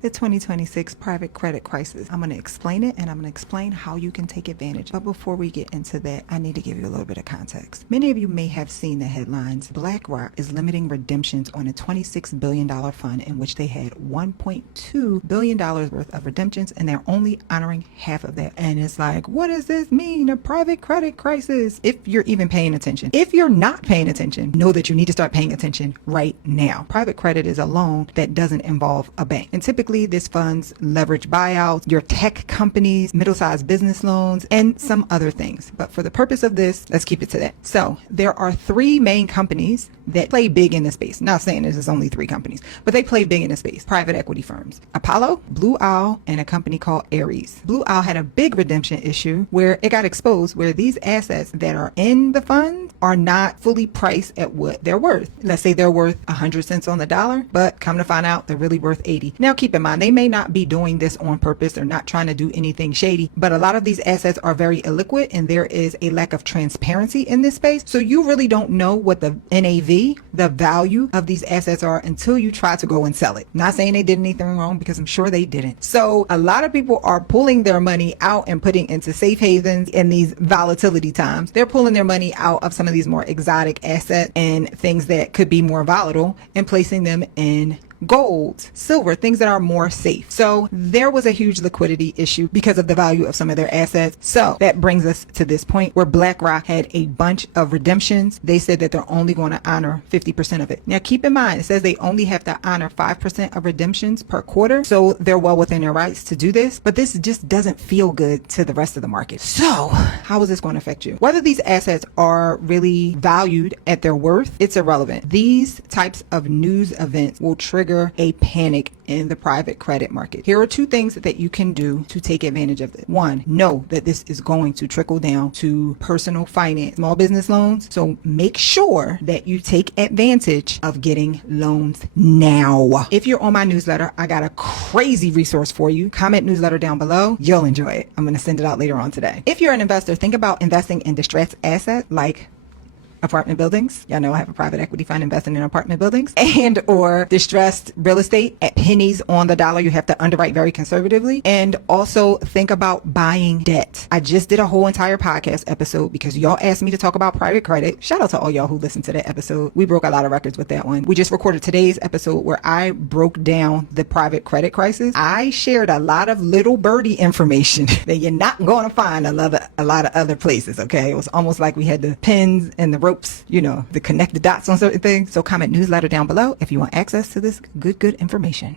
The 2026 private credit crisis. I'm going to explain it, and I'm going to explain how you can take advantage. But before we get into that, I need to give you a little bit of context. Many of you may have seen the headlines. BlackRock is limiting redemptions on a $26 billion fund in which they had $1.2 billion worth of redemptions, and they're only honoring half of that. And it's like, what does this mean? A private credit crisis? If you're even paying attention. If you're not paying attention, know that you need to start paying attention right now. Private credit is a loan that doesn't involve a bank. And typically, this funds leverage buyouts, your tech companies, middle-sized business loans, and some other things. But for the purpose of this, let's keep it to that. So there are three main companies that play big in the space. Not saying there's only three companies, but they play big in the space. Private equity firms. Apollo, Blue Owl, and a company called Ares. Blue Owl had a big redemption issue where it got exposed where these assets that are in the fund are not fully priced at what they're worth. Let's say they're worth 100 cents on the dollar, but come to find out they're really worth 80. Now keep in mind, they may not be doing this on purpose. They're not trying to do anything shady, but a lot of these assets are very illiquid and there is a lack of transparency in this space. So you really don't know what the NAV, the value of these assets are until you try to go and sell it. Not saying they did anything wrong, because I'm sure they didn't. So a lot of people are pulling their money out and putting into safe havens in these volatility times. They're pulling their money out of some of these more exotic assets and things that could be more volatile and placing them in gold, silver, things that are more safe. So there was a huge liquidity issue because of the value of some of their assets. So that brings us to this point where BlackRock had a bunch of redemptions. They said that they're only going to honor 50% of it. Now keep in mind, it says they only have to honor 5% of redemptions per quarter. So they're well within their rights to do this, but this just doesn't feel good to the rest of the market. So how is this going to affect you? Whether these assets are really valued at their worth, it's irrelevant. These types of news events will trigger a panic in the private credit market. Here are two things that you can do to take advantage of it. One, know that this is going to trickle down to personal finance, small business loans. So make sure that you take advantage of getting loans now. If you're on my newsletter, I got a crazy resource for you. Comment newsletter down below. You'll enjoy it. I'm going to send it out later on today. If you're an investor, think about investing in distressed assets like apartment buildings. Y'all know I have a private equity fund investing in apartment buildings, and or distressed real estate at pennies on the dollar. You have to underwrite very conservatively. And also think about buying debt. I just did a whole entire podcast episode because y'all asked me to talk about private credit. Shout out to all y'all who listened to that episode. We broke a lot of records with that one. We just recorded today's episode where I broke down the private credit crisis. I shared a lot of little birdie information that you're not going to find a lot of other places. Okay. It was almost like we had the pins and the ropes, you know, to connect the dots on certain things. So comment newsletter down below if you want access to this good information.